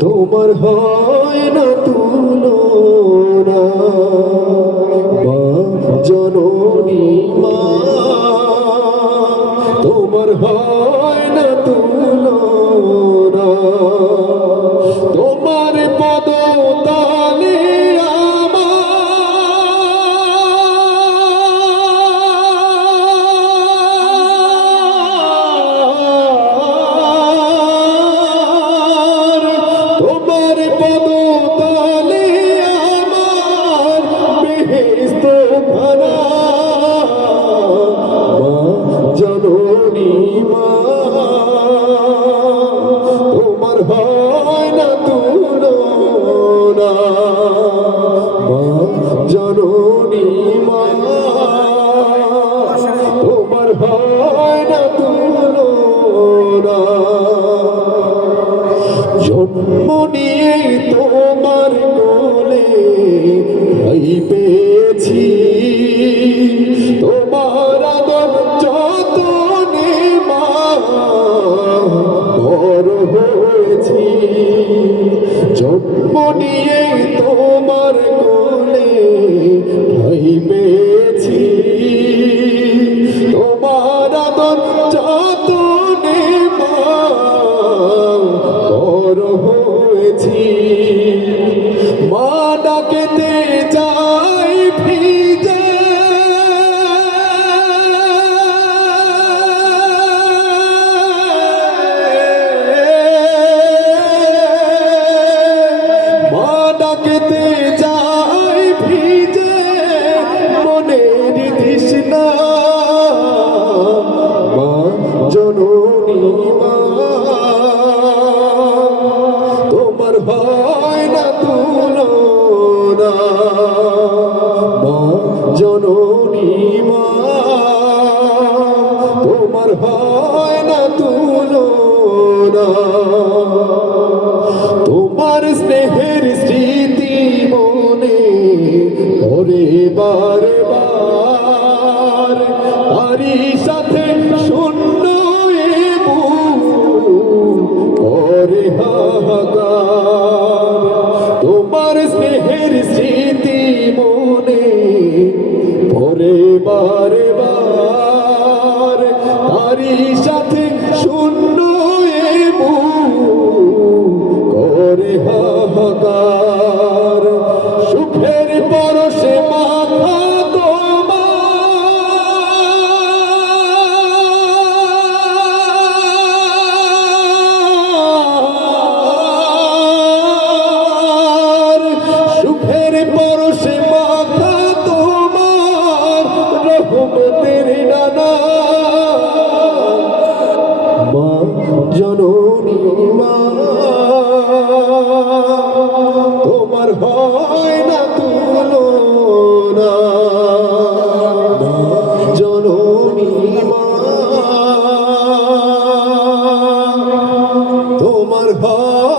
তোমার হয় না তুলনা মা জননী মা, তোমার হয় না তুলনা, তোমার পদ তালে তোমার পদ তালে আমার বেহেশত খানা মা জননী মা, তোমার হয় না তুলনা মা জননী মা, তোমার হয় না তুলনা। জন্ম নিয়ে তোমার কোলে ঠাই পেয়েছি, তোমার আদর যতনে মা বড় হয়েছি। জন্ম নিয়ে তোমার কোলে ঠাই পেয়েছি, তোমার আদর যতনে মা বড় হয়েছি। মা ডাকেতে যাই ভিজে, মা ডাকেতে যাই ভিজে মনের তৃষ্ণা মা জননী মা, তোমার হয় না তুলনা মা জননী মা, তোমার হয় না তুলনা। তোমার স্নেহের স্মৃতি মনে পড়ে বারে বার, তারই সাথে শূন্য এ বুক করে হাহাকার। তোমার স্নেহের স্মৃতি মনে পড়ে বারে বার, তারই সাথে শূন্য এ বুক করে হাহাকার। সুখের পরশে মাথা তোমার, সুখের পরশে মাথা তোমার রহমতের ডানা মা জননী মা, তোমার হয় না তুলনা মা জননী মা, তোমার হয়